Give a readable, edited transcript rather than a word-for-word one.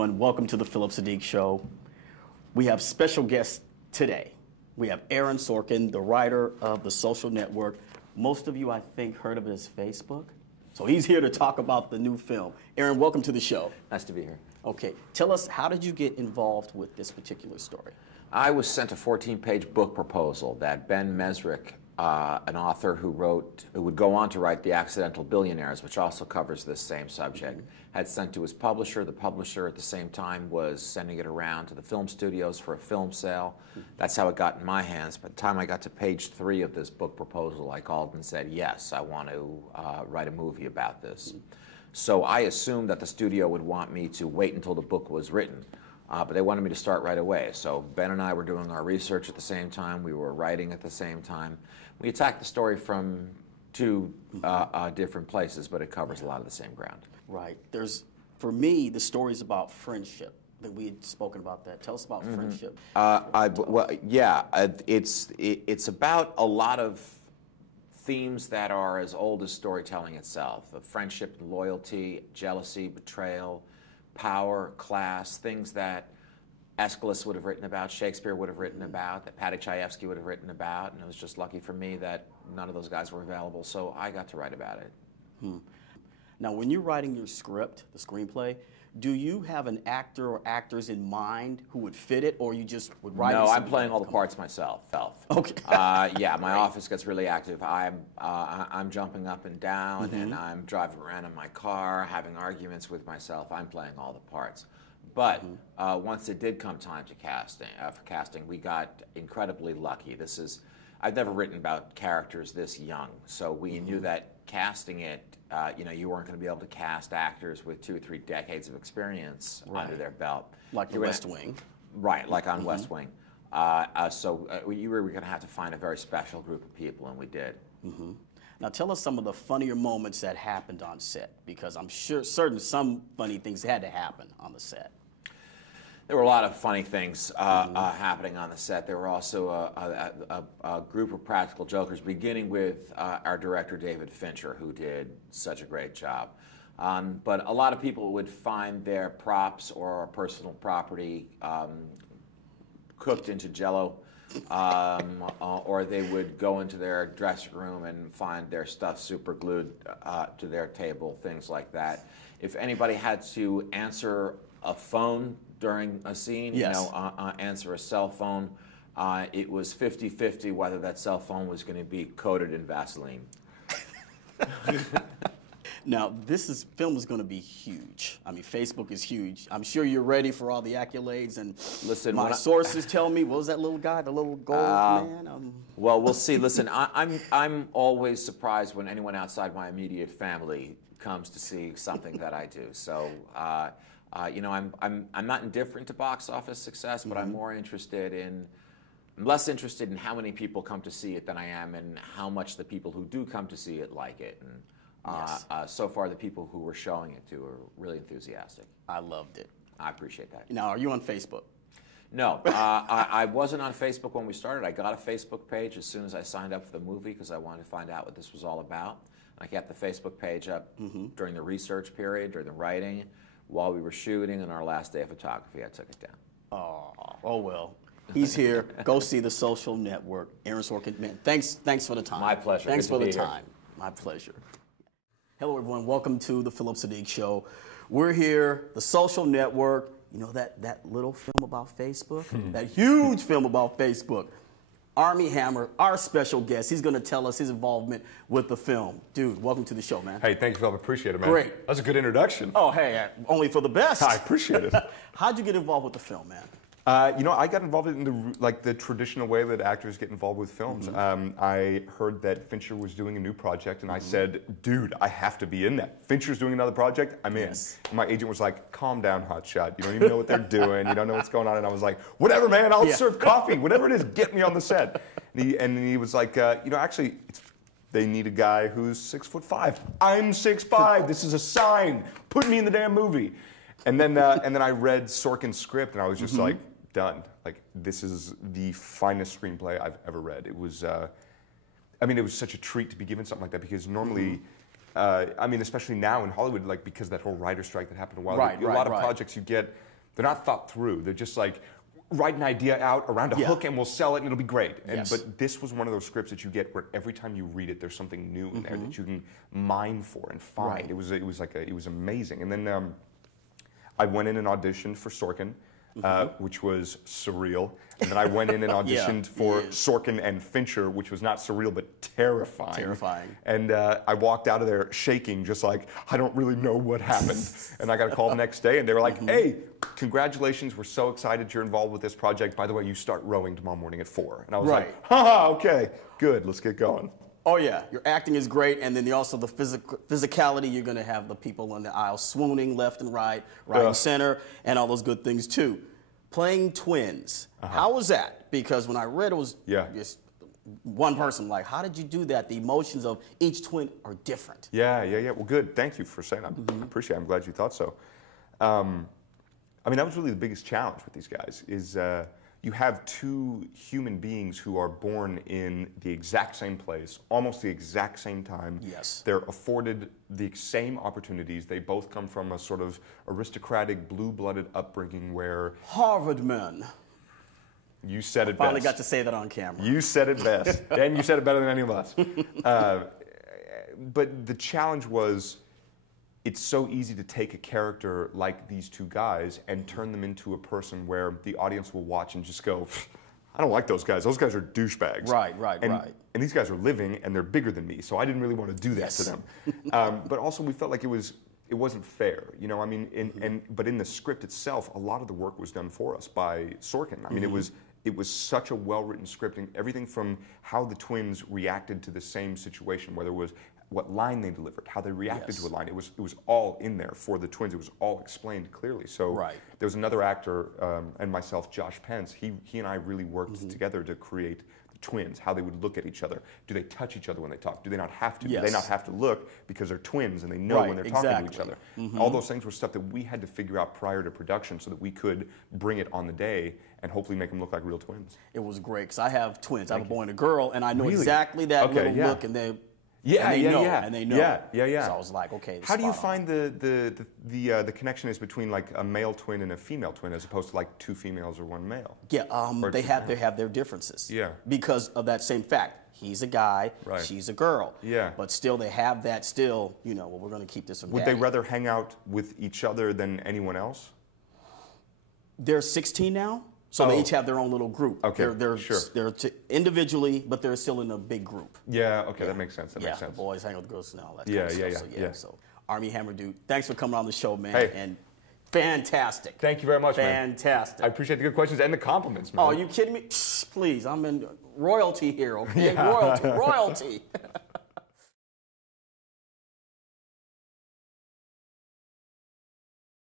everyone. Welcome to the Phillip Siddiq Show. We have special guests today. We have Arron Sorkin, the writer of The Social Network. Most of you, I think, heard of it as Facebook. So he's here to talk about the new film. Arron, welcome to the show. Nice to be here. Okay, tell us, how did you get involved with this particular story? I was sent a 14-page book proposal that Ben Mesrick, an author who would go on to write The Accidental Billionaires, which also covers this same subject, had sent to his publisher. The publisher at the same time was sending it around to the film studios for a film sale. That's how it got in my hands. By the time I got to page 3 of this book proposal, I called and said, yes, I want to write a movie about this. So I assumed that the studio would want me to wait until the book was written. But they wanted me to start right away. So Ben and I were doing our research at the same time. We were writing at the same time. We attacked the story from two different places, but it covers a lot of the same ground. Right. For me, the story's about friendship. We had spoken about that. Tell us about friendship. It's about a lot of themes that are as old as storytelling itself: of friendship, loyalty, jealousy, betrayal, power, class, things that Aeschylus would have written about, Shakespeare would have written about, that Paddy Chayefsky would have written about, and it was just lucky for me that none of those guys were available, so I got to write about it. Now, when you're writing your script, the screenplay, do you have an actor or actors in mind who would fit it, or you just would write it? No, I'm playing all the parts myself. Okay. Yeah, my office gets really active. I'm jumping up and down, and I'm driving around in my car, having arguments with myself. I'm playing all the parts. But once it did come time to casting, we got incredibly lucky. I've never written about characters this young, so we knew that casting it, you weren't going to be able to cast actors with 2 or 3 decades of experience under their belt. Like the West Wing. Right, like on West Wing. So you were going to have to find a very special group of people, and we did. Now tell us some of the funnier moments that happened on set, because I'm certain some funny things had to happen on the set. There were a lot of funny things happening on the set. There were also a group of practical jokers, beginning with our director, David Fincher, who did such a great job. But a lot of people would find their props or personal property cooked into Jell-O, or they would go into their dressing room and find their stuff super glued to their table, things like that. If anybody had to answer a phone during a scene, answer a cell phone, it was 50-50 whether that cell phone was going to be coated in Vaseline. Now, film is going to be huge. I mean, Facebook is huge. I'm sure you're ready for all the accolades. And listen, my sources tell me, what was that little guy, the little gold man? Well, we'll see. Listen, I'm always surprised when anyone outside my immediate family comes to see something that I do. So, I'm not indifferent to box office success, but I'm less interested in how many people come to see it than I am in how much the people who do come to see it like it. And so far, the people who we're showing it to are really enthusiastic. I loved it. I appreciate that. Now, are you on Facebook? No, I wasn't on Facebook when we started. I got a Facebook page as soon as I signed up for the movie because I wanted to find out what this was all about. I kept the Facebook page up during the research period, during the writing, while we were shooting, and our last day of photography, I took it down. Oh well. He's here. Go see The Social Network. Arron Sorkin, man, thanks for the time. My pleasure. Thanks Good for to the be time. Here. My pleasure. Hello, everyone. Welcome to the Phillip Siddiq Show. We're here, The Social Network. You know that little film about Facebook? That huge film about Facebook. Armie Hammer, our special guest, he's going to tell us his involvement with the film. Dude, welcome to the show, man. Hey, thank you, Phillip. Appreciate it, man. Great. That was a good introduction. Oh, hey, only for the best. I appreciate it. How'd you get involved with the film, man? I got involved in the traditional way that actors get involved with films. I heard that Fincher was doing a new project, and I said, dude, I have to be in that. Fincher's doing another project, I'm in. And my agent was like, calm down, hotshot. You don't even know what they're doing. You don't know what's going on. And I was like, whatever, man, I'll serve coffee. Whatever it is, get me on the set. And he was like, actually, they need a guy who's 6'5". I'm 6'5". This is a sign. Put me in the damn movie. And then I read Sorkin's script, and I was just like, done. Like, this is the finest screenplay I've ever read. It was, it was such a treat to be given something like that, because normally, especially now in Hollywood, like, because of that whole writer strike that happened a while ago, a lot of projects you get they're not thought through. They're just like, write an idea out around a hook and we'll sell it and it'll be great. But this was one of those scripts that you get where every time you read it, there's something new in there that you can mine for and find. It was amazing. And then I went in and auditioned for Sorkin, which was surreal. And then I went in and auditioned for Sorkin and Fincher, which was not surreal, but terrifying. Terrifying. And I walked out of there shaking, just like, I don't really know what happened. And I got a call the next day, and they were like, hey, congratulations, we're so excited you're involved with this project. By the way, you start rowing tomorrow morning at 4. And I was like, haha, okay, good, let's get going. Oh yeah, your acting is great, and then also the physicality. You're going to have the people on the aisle swooning left and right and center, and all those good things too. Playing twins, how was that? Because when I read it was just one person. Like, how did you do that? The emotions of each twin are different. Yeah. Well, good. Thank you for saying that. I appreciate it. I'm glad you thought so. I mean, that was really the biggest challenge with these guys is you have two human beings who are born in the exact same place, almost the exact same time. Yes. They're afforded the same opportunities. They both come from a sort of aristocratic, blue-blooded upbringing where... Harvard men. You said it best. Finally got to say that on camera. You said it best. And you said it better than any of us. But the challenge was... It's so easy to take a character like these two guys and turn them into a person where the audience will watch and just go, I don't like those guys. Those guys are douchebags. Right. And these guys are living and they're bigger than me, so I didn't really want to do that to them. But also we felt like it wasn't fair, you know. I mean, but in the script itself, a lot of the work was done for us by Sorkin. I mean, it was such a well-written script, and everything from how the twins reacted to the same situation, whether it was what line they delivered, how they reacted to a line. It was all in there for the twins. It was all explained clearly. So there was another actor and myself, Josh Pence. He and I really worked together to create the twins, how they would look at each other. Do they touch each other when they talk? Do they not have to? Do they not have to look because they're twins and they know when they're talking to each other? All those things were stuff that we had to figure out prior to production so that we could bring it on the day and hopefully make them look like real twins. It was great because I have twins. I have a boy and a girl, and I know exactly that little look, and they... And they know. Yeah. So I was like, okay. How do you find the connection is between like a male twin and a female twin as opposed to like two females or one male? Yeah, they have their differences. Yeah. Because of that same fact. He's a guy, she's a girl. Yeah. But still, they have that still, you know, well, we're going to keep this from Would they rather hang out with each other than anyone else? They're 16 now. So they each have their own little group. Okay, they're individually, but they're still in a big group. Yeah, okay, that makes sense. That makes sense. The boys hang with the girls and all that kind of stuff. So Armie Hammer, dude, thanks for coming on the show, man. Hey. And fantastic. Thank you very much, man. Fantastic. I appreciate the good questions and the compliments, man. Oh, are you kidding me? Please, I'm in royalty here, okay? Royalty.